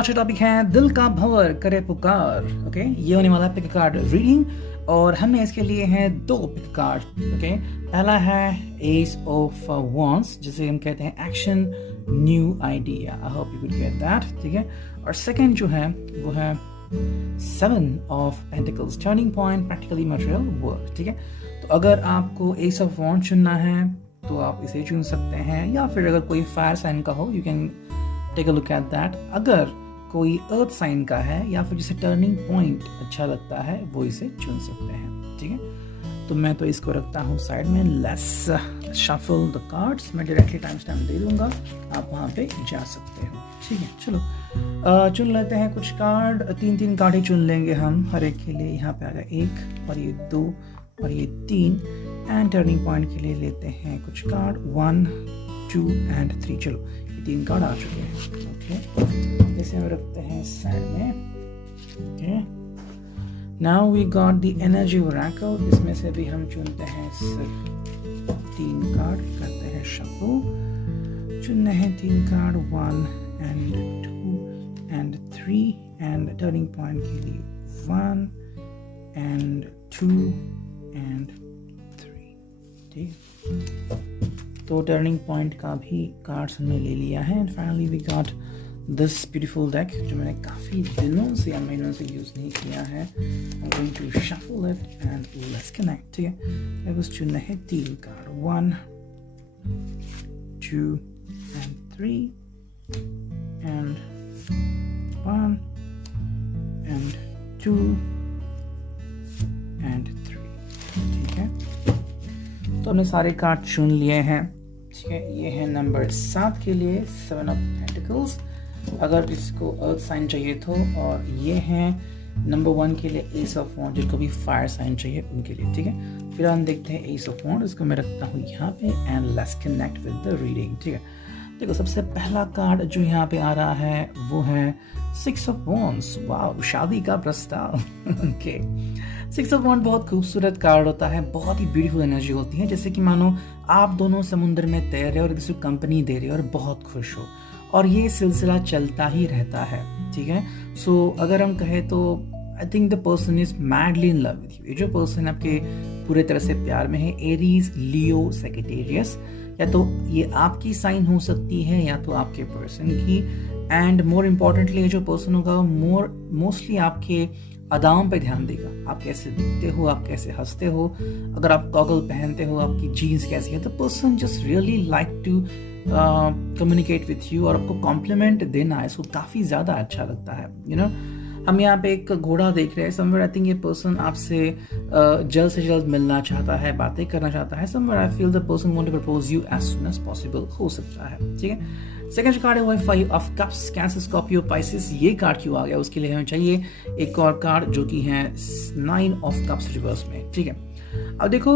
आज का टॉपिक है दिल का भंवर करे पुकार। ओके, ये होने वाला है पिक कार्ड रीडिंग और हमने इसके लिए हैं दो पिक कार्ड। ओके, पहला है एस ऑफ वॉन्ड्स, जिसे हम कहते हैं action new idea. I hope you could get that. ठीक है, और सेकंड जो है वो है seven of pentacles, turning point, practically material work. ठीक है, तो अगर आपको एस ऑफ वॉन्ड चुनना है तो आप इसे चुन सकते हैं, या फिर अगर कोई फायर साइन का हो you can take a look at that. अगर कोई अर्थ साइन का है या फिर जिसे टर्निंग पॉइंट अच्छा लगता है वो इसे चुन सकते हैं। ठीक है, तो मैं तो इसको रखता हूँ साइड में। Let's shuffle the cards. मैं डायरेक्टली टाइम स्टैम्प दे दूंगा, आप वहाँ पे जा सकते हो। ठीक है, चलो चुन लेते हैं कुछ कार्ड। तीन कार्ड ही चुन लेंगे हम हर एक के लिए। यहाँ पे आ गया एक, और ये दो, और ये तीन। एंड टर्निंग पॉइंट के लिए लेते हैं कुछ कार्ड, 1, 2 एंड 3। चलो, ये 3 कार्ड आ चुके हैं। ओके, इसे हम रखते हैं साइड में। Okay, now we got the energy oracle. इसमें से भी हम चुनते हैं सिर्फ 3 कार्ड, करते हैं शफल। चुनने हैं 3 card, 1 and 2 and 3। And turning point के लिए 1 एंड 2 एंड 3। ठीक, तो टर्निंग पॉइंट का भी कार्ड्स हमने ले लिया है। And finally we got this beautiful deck, जो मैंने काफ़ी दिनों से या महीनों से यूज़ नहीं किया है। I am going to shuffle it and let's connect. ठीक है, मैं बस चुनना है 3 card, 1, 2 and 3 and 1 and 2 and 3। ठीक है, तो हमने सारे कार्ड चुन लिए हैं। ठीक है, ये है नंबर 7 के लिए 7 ऑफ पेंटिकल्स, अगर इसको अर्थ साइन चाहिए तो। और ये हैं नंबर 1 के लिए एस ऑफ वॉन्ड, जिनको भी फायर साइन चाहिए उनके लिए। ठीक है, फिर हम देखते हैं एस ऑफ वॉन्ड। इसको मैं रखता हूँ यहाँ पे and let's connect with the reading. ठीक है, देखो सबसे पहला कार्ड जो यहाँ पे आ रहा है वो है 6 ऑफ वॉन्ड्स। वाह, शादी का प्रस्ताव। ओके, 6 ऑफ वॉन्ड बहुत खूबसूरत कार्ड होता है, बहुत ही ब्यूटीफुल एनर्जी होती है, जैसे कि मानो आप दोनों समुद्र में तैर रहे हो और किसी को कंपनी दे रहे हो और बहुत खुश हो, और ये सिलसिला चलता ही रहता है। ठीक है, सो अगर हम कहें तो I think the person is madly in love with you. ये जो पर्सन आपके पूरे तरह से प्यार में है, एरीज, लियो, सेजिटेरियस, या तो ये आपकी साइन हो सकती है या तो आपके पर्सन की। एंड मोर इम्पॉर्टेंटली ये जो पर्सन होगा मोस्टली आपके अदाओं पे ध्यान देगा, आप कैसे दिखते हो, आप कैसे हंसते हो, अगर आप गॉगल पहनते हो, आपकी जीन्स कैसी है। The person just really like to communicate with you, और आपको कॉम्प्लीमेंट देना इसको काफ़ी ज़्यादा अच्छा लगता है। यू नो, हम यहाँ पे एक घोड़ा देख रहे हैं समवेयर। आई थिंक ये पर्सन आपसे जल्द से जल्द मिलना चाहता है, बातें करना चाहता है। Somewhere I feel the person want to propose you as soon as possible, हो सकता है। ठीक है, सेकंड कार्ड है वो 5 of cups, cancer, Scorpio, Pisces. ये कार्ड क्यों आ गया उसके लिए हमें चाहिए एक और कार्ड जो कि है 9 ऑफ कप्स रिवर्स में। ठीक है, अब देखो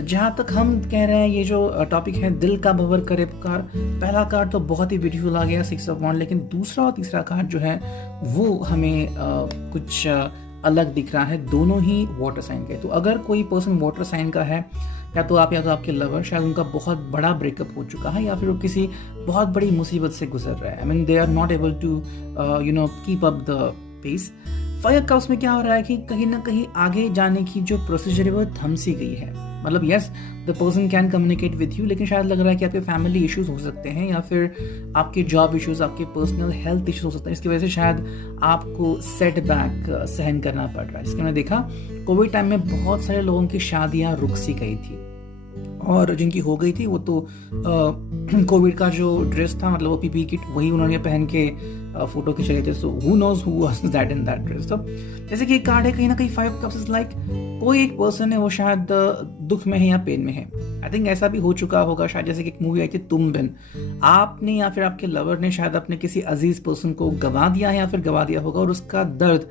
जहाँ तक हम कह रहे हैं ये जो टॉपिक है दिल का भंवर करे पुकार, पहला कार्ड तो बहुत ही ब्यूटीफुल आ गया 6 ऑफ वॉन्ड, लेकिन दूसरा और तीसरा कार्ड जो है वो हमें कुछ अलग दिख रहा है। दोनों ही वाटर साइन के। तो अगर कोई पर्सन वाटर साइन का है, या तो आपके लवर, शायद उनका बहुत बड़ा ब्रेकअप हो चुका है, या फिर वो किसी बहुत बड़ी मुसीबत से गुजर रहा है। I mean they are not able to keep up the pace. Fire cups में क्या हो रहा है कि कहीं ना कहीं आगे जाने की जो प्रोसीजर है वो थम सी गई है। मतलब yes, the person can communicate with you, लेकिन शायद लग रहा है कि आपके फैमिली इश्यूज हो सकते हैं, या फिर आपके जॉब इश्यूज, आपके पर्सनल हेल्थ इश्यूज हो सकते हैं, इसकी वजह से शायद आपको सेटबैक सहन करना पड़ रहा है। जिसके मैंने देखा कोविड टाइम में बहुत सारे लोगों की शादियां रुक सी गई थी, और जिनकी हो गई थी वो तो कोविड का जो ड्रेस था, मतलब वो पीपी किट, वही उन्होंने पहन के फोटो खींच रहे थे। So who knows who was that in that dress. तो जैसे कि एक कार्ड है कहीं ना कहीं 5 कप्स इज लाइक कोई एक पर्सन है वो शायद दुख में है या पेन में है। आई थिंक ऐसा भी हो चुका होगा शायद, जैसे कि एक मूवी आई थी तुम बिन, आपने या फिर आपके लवर ने शायद अपने किसी अजीज पर्सन को गवा दिया है या फिर गवा दिया होगा, और उसका दर्द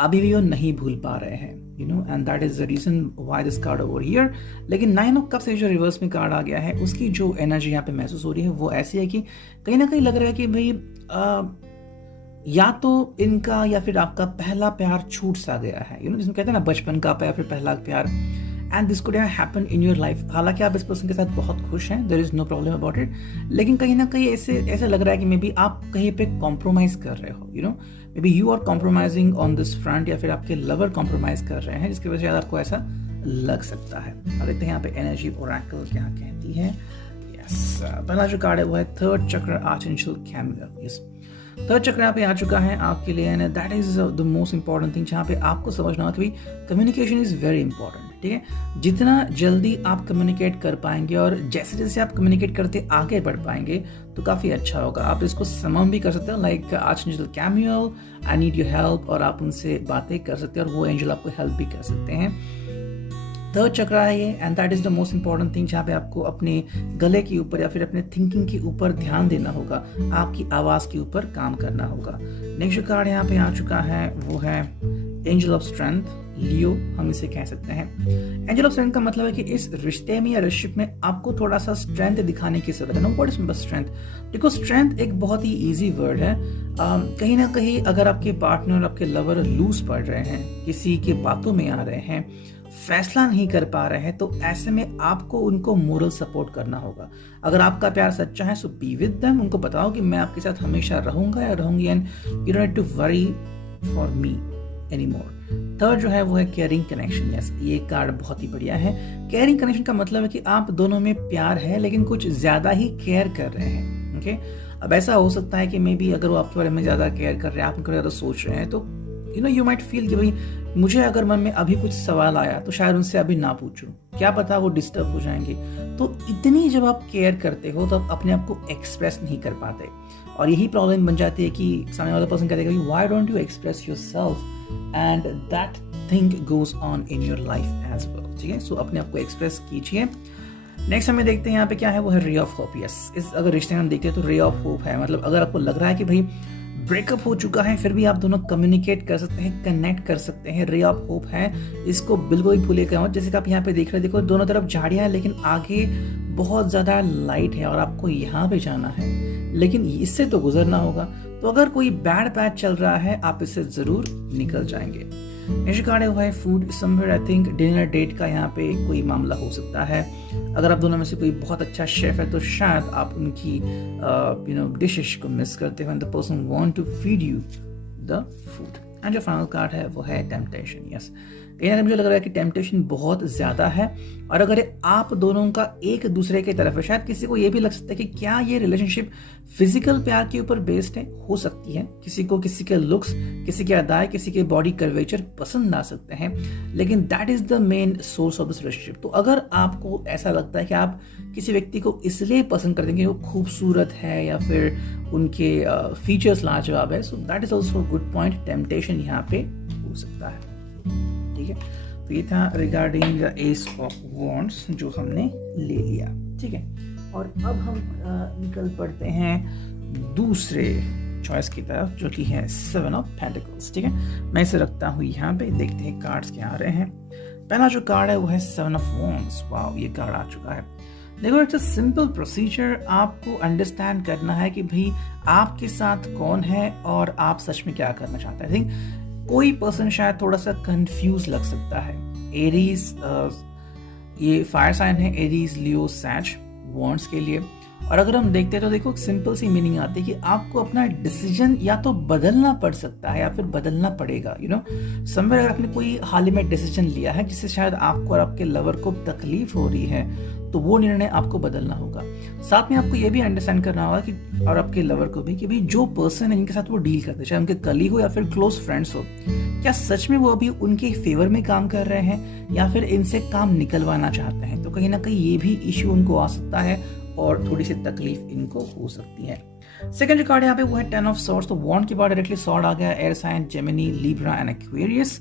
अभी भी वो नहीं भूल पा रहे हैं। You know, and that is the reason why this card over here. लेकिन 9 ऑफ कप्स से जो रिवर्स में कार्ड आ गया है उसकी जो एनर्जी यहाँ पे महसूस हो रही है वो ऐसी है कि कहीं ना कहीं लग रहा है कि भाई या तो इनका या फिर आपका पहला प्यार छूट सा गया है। यू नो, जिसमें कहते हैं ना बचपन का या फिर पहला प्यार। And this could happen in your life. हालांकि आप इस पर्सन के साथ बहुत खुश हैं, there is no problem about it, लेकिन कहीं ना कहीं ऐसे लग रहा है कि मे बी आप कहीं पे कॉम्प्रोमाइज कर रहे हो, maybe you are compromising on this front, या फिर आपके लवर कॉम्प्रोमाइज कर रहे हैं, जिसकी वजह से आपको ऐसा लग सकता है। अब देखते हैं यहाँ पे एनर्जी ओरेकल क्या कहती है। यस, पहला जो कार्ड है वो है थर्ड चक्र आर्चएंजल कैमियल। यस, थर्ड चक्र यहाँ पे आ चुका है आपके लिए, and that is the most important thing, जहाँ पे आपको समझना हो कि कम्युनिकेशन इज वेरी इंपॉर्टेंट। ठीक है, जितना जल्दी आप कम्युनिकेट कर पाएंगे और जैसे जैसे आप कम्युनिकेट करते आगे बढ़ पाएंगे तो काफ़ी अच्छा होगा। आप इसको समम भी कर सकते हो, like archangel Camael, I need your help, और आप उनसे बातें कर सकते हैं और वो एंजल आपको हेल्प भी कर सकते हैं। थर्ड चक्र है ये, and that is the most important thing, जहाँ पे आपको अपने गले के ऊपर या फिर अपने थिंकिंग के ऊपर ध्यान देना होगा, आपकी आवाज़ के ऊपर काम करना होगा। नेक्स्ट जो कार्ड यहाँ पे आ चुका है वो है एंजल ऑफ स्ट्रेंथ, लियो हम इसे कह सकते हैं। एंजल ऑफ स्ट्रेंथ का मतलब है कि इस रिश्ते में या रिलेशनशिप में आपको थोड़ा सा स्ट्रेंथ दिखाने की जरूरत है। नो व्हाट इज बस स्ट्रेंथ, देखो स्ट्रेंथ एक बहुत ही इजी वर्ड है। कहीं ना कहीं अगर आपके पार्टनर, आपके लवर लूज पड़ रहे हैं, किसी के बातों में आ रहे हैं, फैसला नहीं कर पा रहे हैं, तो ऐसे में आपको उनको मोरल सपोर्ट करना होगा। अगर आपका प्यार सच्चा है सो बी विद देम, उनको बताओ कि मैं आपके साथ हमेशा रहूंगा या रहूंगी, and you don't need to worry for me anymore. Third जो है वो है केयरिंग कनेक्शन। यस, ये कार्ड बहुत ही बढ़िया है। केयरिंग कनेक्शन का मतलब है कि आप दोनों में प्यार है लेकिन कुछ ज्यादा ही केयर कर रहे हैं। ओके, अब ऐसा हो सकता है कि मे बी अगर वो आपके बारे में ज्यादा केयर कर रहे हैं, आप उनके ज्यादा सोच रहे हैं, तो यू माइट फील कि भाई मुझे अगर मन में अभी कुछ सवाल आया तो शायद उनसे अभी ना पूछूं, क्या पता वो डिस्टर्ब हो जाएंगे। तो इतनी जब आप केयर करते हो तो आप अपने आप को एक्सप्रेस नहीं कर पाते, और यही प्रॉब्लम बन जाती है कि सामने वाला पर्सन कहता है why don't you express yourself, and that thing goes on in your life as well. ठीक है, सो अपने आप को एक्सप्रेस कीजिए। नेक्स्ट हमें देखते हैं यहाँ पे क्या है, वो है रे ऑफ होप। यस, इस अगर रिश्ते में हम देखते हैं तो रे ऑफ होप है, मतलब अगर आपको लग रहा है कि भाई ब्रेकअप हो चुका है फिर भी आप दोनों कम्युनिकेट कर सकते हैं, कनेक्ट कर सकते हैं, रे ऑफ होप है, इसको बिल्कुल भी भूलेगा मत। जैसे कि आप यहाँ पे देख रहे हैं, देखो दोनों तरफ झाड़ियां हैं लेकिन आगे बहुत ज्यादा लाइट है और आपको यहाँ पे जाना है, लेकिन इससे तो गुजरना होगा। तो अगर कोई बैड पैच चल रहा है आप इससे जरूर निकल जाएंगे। नेक्स्ट कार्ड है वो है food somewhere. I think dinner date का यहाँ पे कोई मामला हो सकता है। अगर आप दोनों में से कोई बहुत अच्छा शेफ है तो शायद आप उनकी डिशेस को मिस करते हो, and the person want to feed you the food. And जो फाइनल कार्ड है वो है टेम्पटेशन। यस, कहीं ना कहीं मुझे लग रहा है कि टेम्पटेशन बहुत ज्यादा है, और अगर आप दोनों का एक दूसरे की तरफ है, शायद किसी को ये भी लग सकता है कि क्या ये रिलेशनशिप फिजिकल प्यार के ऊपर बेस्ड है, हो सकती है। किसी को किसी के लुक्स, किसी के अदाएं, किसी के बॉडी कर्वेचर पसंद आ सकते हैं, लेकिन that is the main source of this relationship. तो अगर आपको ऐसा लगता है कि आप किसी व्यक्ति को इसलिए पसंद करते हैं कि वो खूबसूरत है या फिर उनके फीचर्स लाजवाब है, so that is also good point, temptation यहाँ पे हो सकता है। ठीक है, तो ये था regarding the S of wands जो हमने ले लिया। ठीक है, और अब हम निकल पड़ते हैं दूसरे चॉइस की तरफ जो कि है सेवन ऑफ पेंटिकल्स। ठीक है, मैं इसे रखता हूँ यहाँ पे, देखते हैं कार्ड्स क्या आ रहे हैं। पहला जो कार्ड है वो है सेवन ऑफ वॉन्ड्स। वाओ, ये कार्ड आ चुका है। देखो इट्स अ सिंपल प्रोसीजर, आपको अंडरस्टैंड करना है कि भाई आपके साथ कौन है और आप सच में क्या करना चाहते हैं। आई थिंक कोई पर्सन शायद थोड़ा सा कंफ्यूज लग सकता है। एरीज, ये फायर साइन है, एरीज, लियो, सैज वॉन्ड्स के लिए। और अगर हम देखते हैं तो देखो सिंपल सी मीनिंग आती है कि आपको अपना डिसीजन या तो बदलना पड़ सकता है या फिर बदलना पड़ेगा। समवेयर अगर आपने कोई हाल ही में डिसीजन लिया है जिससे शायद आपको और आपके लवर को तकलीफ हो रही है, तो वो निर्णय आपको बदलना होगा। साथ में आपको ये भी अंडरस्टैंड करना होगा कि, और आपके लवर को भी, कि भाई जो पर्सन है जिनके साथ वो डील करते हैं, चाहे उनके कलीग हो या फिर क्लोज फ्रेंड्स हो, क्या सच में वो अभी उनके फेवर में काम कर रहे हैं या फिर इनसे काम निकलवाना चाहते हैं। तो कहीं ना कहीं ये भी इश्यू उनको आ सकता है और थोड़ी सी तकलीफ इनको हो सकती है। सेकंड जो कार्ड यहाँ पे वो है टेन ऑफ सॉर्ड्स। तो वॉन्ड के बाद डायरेक्टली सॉर्ड आ गया, air sign, Gemini, Libra and Aquarius.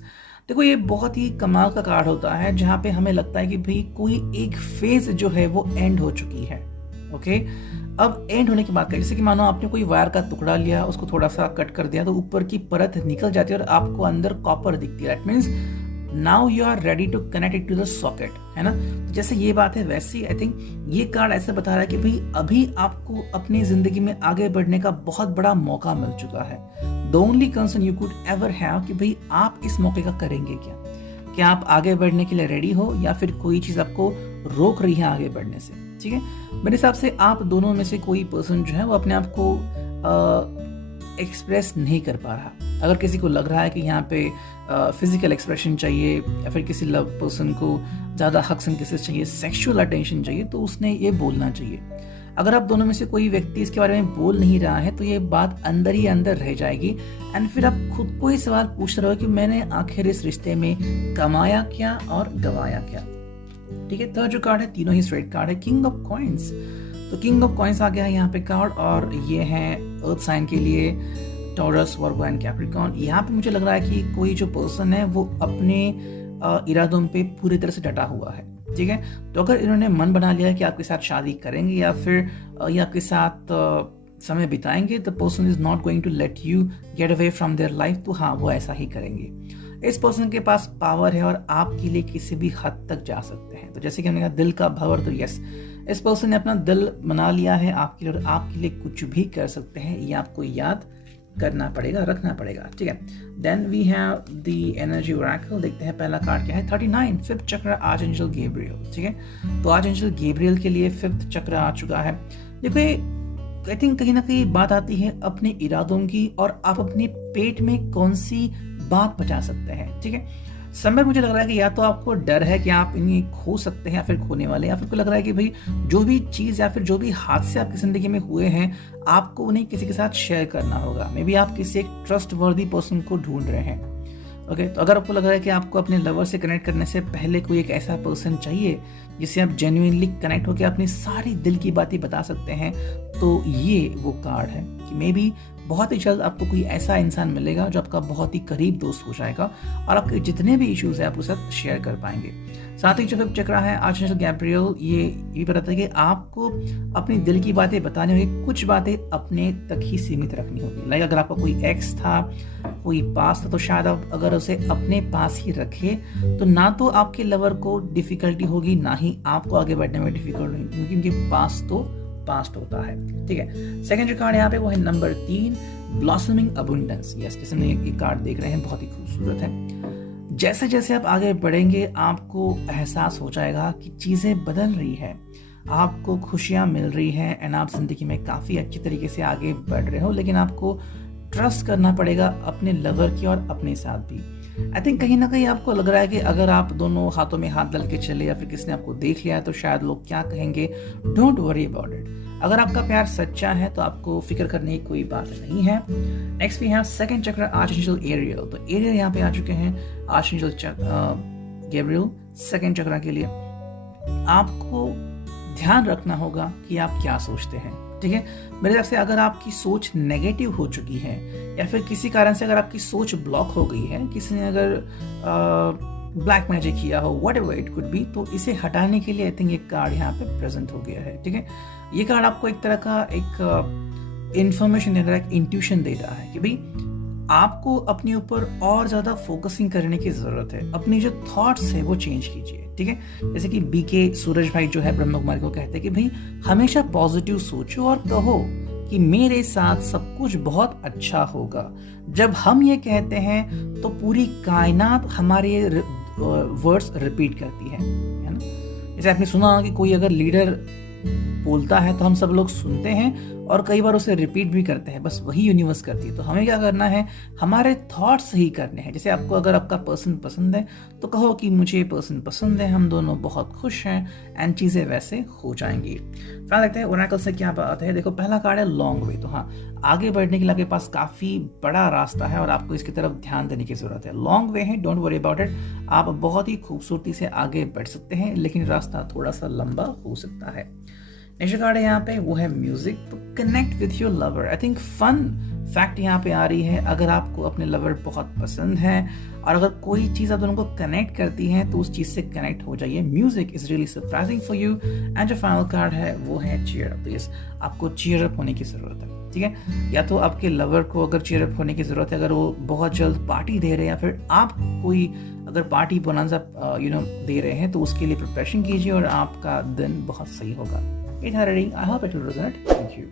देखो ये बहुत ही कमाल का कार्ड होता है जहां पे हमें लगता है कि भाई कोई एक फेज जो है वो एंड हो चुकी है। ओके, अब एंड होने की बात करें, जैसे कि मानो आपने कोई वायर का टुकड़ा लिया, उसको थोड़ा सा कट कर दिया तो ऊपर की परत निकल जाती है और आपको अंदर कॉपर दिखती है। That means now you are ready to connect it to the socket, है ना। तो जैसे ये बात है वैसी आई थिंक ये कार्ड ऐसे बता रहा है कि भाई अभी आपको अपनी जिंदगी में आगे बढ़ने का बहुत बड़ा मौका मिल चुका है। The only concern you could ever have कि भाई आप इस मौके का करेंगे क्या। कि आप आगे बढ़ने के लिए रेडी हो या फिर कोई चीज़ आपको रोक रही है आगे बढ़ने से। ठीक है, मेरे हिसाब से आप दोनों में से कोई पर्सन जो है वो अपने आप को एक्सप्रेस नहीं कर पा रहा। अगर किसी को लग रहा है कि यहाँ पे फिजिकल एक्सप्रेशन चाहिए या फिर किसी लव पर्सन को ज़्यादा हग्स एंड किसेस चाहिए, सेक्सुअल अटेंशन चाहिए, तो उसने ये बोलना चाहिए। अगर आप दोनों में से कोई व्यक्ति इसके बारे में बोल नहीं रहा है तो ये बात अंदर ही अंदर रह जाएगी एंड फिर आप खुद को ही सवाल पूछ रहे हो कि मैंने आखिर इस रिश्ते में कमाया क्या और गवाया क्या। ठीक है, थर्ड जो कार्ड है, तीनों ही स्ट्रेट कार्ड है, किंग ऑफ कॉइंस। तो किंग ऑफ कॉइंस आ गया है यहाँ पे कार्ड, और ये है अर्थ साइन के लिए टॉरस, वर्गो एंड कैप्रिकॉर्न। यहाँ पे मुझे लग रहा है कि कोई जो पर्सन है वो अपने इरादों पे पूरी तरह से डटा हुआ है। ठीक है, तो अगर इन्होंने मन बना लिया है कि आपके साथ शादी करेंगे या फिर ये आपके साथ समय बिताएंगे, the person is not going to let you get away from their life. तो हाँ, वो ऐसा ही करेंगे। इस पर्सन के पास पावर है और आपके लिए किसी भी हद तक जा सकते हैं। तो जैसे कि हमने कहा दिल का भंवर, तो यस, इस पर्सन ने अपना दिल बना लिया है आपके लिए और आपके लिए कुछ भी कर सकते हैं। ये आपको याद करना पड़ेगा, रखना पड़ेगा। ठीक है, then we have the energy oracle. देखते हैं पहला कार्ड क्या है, 39, फिफ्थ चक्र, आर्चएंजल गैब्रियल। ठीक है, तो आर्चएंजल गैब्रियल के लिए फिफ्थ चक्र आ चुका है। देखो, आई थिंक कहीं ना कहीं बात आती है अपने इरादों की और आप अपने पेट में कौन सी बात बचा सकते हैं। ठीक है, समय मुझे लग रहा है कि या तो आपको डर है कि आप इन्हें खो सकते हैं या फिर खोने वाले, या फिर को लग रहा है कि भाई जो भी चीज़ या फिर जो भी हादसे आपकी ज़िंदगी में हुए हैं आपको उन्हें किसी के साथ शेयर करना होगा। मे बी आप किसी एक ट्रस्ट वर्दी पर्सन को ढूंढ रहे हैं। ओके, तो अगर आपको लग रहा है कि आपको अपने लवर से कनेक्ट करने से पहले कोई एक ऐसा पर्सन चाहिए जिससे आप जेन्युइनली कनेक्ट होकर अपनी सारी दिल की बातें बता सकते हैं, तो ये वो कार्ड है कि मे बी बहुत ही जल्द आपको कोई ऐसा इंसान मिलेगा जो आपका बहुत ही करीब दोस्त हो जाएगा और आपके जितने भी इश्यूज है आप उसके साथ शेयर कर पाएंगे। साथ ही जो फिफ्थ चक्र है आर्चएंजल गैब्रियल, ये बताता है कि आपको अपनी दिल की बातें बताने होगी, कुछ बातें अपने तक ही सीमित रखनी होगी। लाइक अगर आपका कोई एक्स था, कोई पास था, तो शायद आप अगर उसे अपने पास ही रखे तो ना तो आपके लवर को डिफिकल्टी होगी, ना ही आपको आगे बढ़ने में डिफिकल्ट होगी, क्योंकि उनके पास्ट होता है। ठीक है, सेकंड जो कार्ड यहाँ पे वो है नंबर 3, ब्लॉसमिंग अबुंडेंस। यस, जैसे हम ये कार्ड देख रहे हैं, बहुत ही खूबसूरत है। जैसे जैसे आप आगे बढ़ेंगे आपको एहसास हो जाएगा कि चीज़ें बदल रही है, आपको खुशियाँ मिल रही हैं एंड आप जिंदगी में काफ़ी अच्छी तरीके से आगे बढ़ रहे हो, लेकिन आपको ट्रस्ट करना पड़ेगा अपने लवर की और अपने साथ भी। आई थिंक कहीं ना कहीं आपको लग रहा है कि अगर आप दोनों हाथों में हाथ डाल के चले या फिर किसी ने आपको देख लिया है तो शायद लोग क्या कहेंगे। Don't worry about it. अगर आपका प्यार सच्चा है तो आपको फिक्र करने की कोई बात नहीं है। नेक्स्ट वी हैव सेकंड चक्र आर्चएंजल एरियल। तो एरियल यहाँ पे आ चुके हैं आर्चएंजल गैब्रियल सेकंड चक्र के लिए। आपको ध्यान रखना होगा कि आप क्या सोचते हैं। ठीक है, मेरे हिसाब से अगर आपकी सोच नेगेटिव हो चुकी है या फिर किसी कारण से अगर आपकी सोच ब्लॉक हो गई है, किसी ने अगर ब्लैक मैजिक किया हो, what ever it could be, तो इसे हटाने के लिए आई थिंक एक कार्ड यहाँ पे प्रेजेंट हो गया है। ठीक है, ये कार्ड आपको एक तरह का एक इंफॉर्मेशन दे रहा है, एक इंट्यूशन दे रहा है कि भाई आपको अपने ऊपर और ज्यादा फोकसिंग करने की जरूरत है। अपनी जो थॉट्स है वो चेंज कीजिए। ठीक है, जैसे कि बीके सूरज भाई जो है ब्रह्म कुमारी को कहते हैं कि भाई हमेशा पॉजिटिव सोचो और कहो कि मेरे साथ सब कुछ बहुत अच्छा होगा। जब हम ये कहते हैं तो पूरी कायनात हमारे वर्ड्स रिपीट करती है ना। जैसे आपने सुना होगा कि कोई अगर लीडर बोलता है तो हम सब लोग सुनते हैं और कई बार उसे रिपीट भी करते हैं, बस वही यूनिवर्स करती है। तो हमें क्या करना है, हमारे थॉट्स ही करने हैं। जैसे आपको अगर आपका पर्सन पसंद है तो कहो कि मुझे पर्सन पसंद है, हम दोनों बहुत खुश हैं, एंड चीज़ें वैसे हो जाएंगी। फिर देखते हैं ओरेकल से क्या बात है। देखो पहला कार्ड है लॉन्ग वे। तो हाँ, आगे बढ़ने के लिए आपके पास काफ़ी बड़ा रास्ता है और आपको इसकी तरफ ध्यान देने की जरूरत है। लॉन्ग वे है, डोंट वरी अबाउट इट। आप बहुत ही खूबसूरती से आगे बढ़ सकते हैं, लेकिन रास्ता थोड़ा सा लंबा हो सकता है। नेक्स्ट कार्ड है यहाँ पे वो है म्यूजिक। तो connect with your lover. I think fun fact यहाँ पे आ रही है। अगर आपको अपने लवर बहुत पसंद है और अगर कोई चीज़ आप दोनों को कनेक्ट करती है तो उस चीज़ से कनेक्ट हो जाइए। Music is really surprising for you. And जो फाइनल कार्ड है वो है चीयर अप। तो यस, आपको चीयर अप होने की ज़रूरत है। ठीक है, या तो आपके लवर को अगर चीयर अप होने की ज़रूरत है, अगर वो बहुत जल्द पार्टी दे रहे हैं या फिर आप कोई अगर पार्टी बोनांजा दे रहे हैं तो उसके लिए प्रिपरेशन कीजिए और आपका दिन बहुत सही होगा। It had a reading. I hope it will resonate. Thank you.